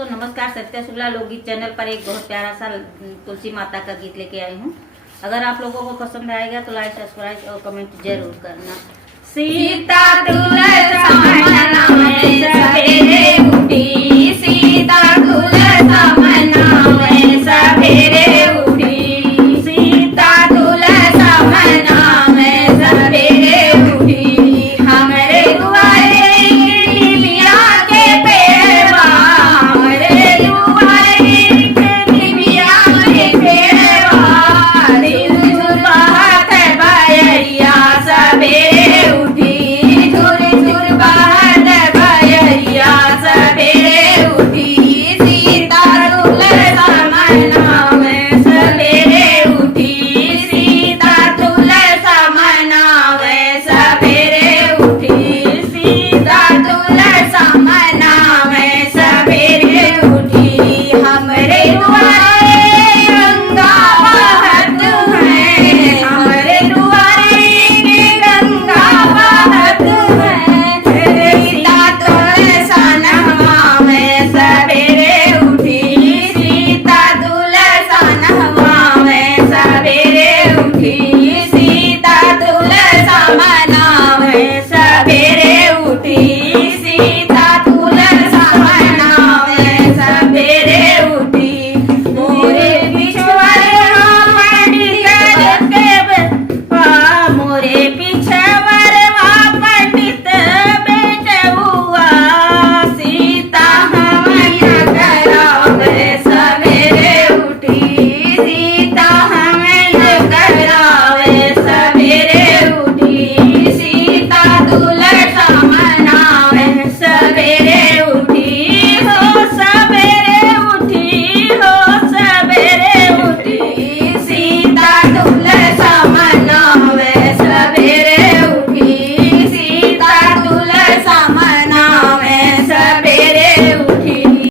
दोस्तों, नमस्कार। सत्या शुक्ला लोकगीत चैनल पर एक बहुत प्यारा सा तुलसी माता का गीत लेके आई हूँ। अगर आप लोगों को पसंद आएगा तो लाइक, सब्सक्राइब और कमेंट जरूर करना। सीता तुलसी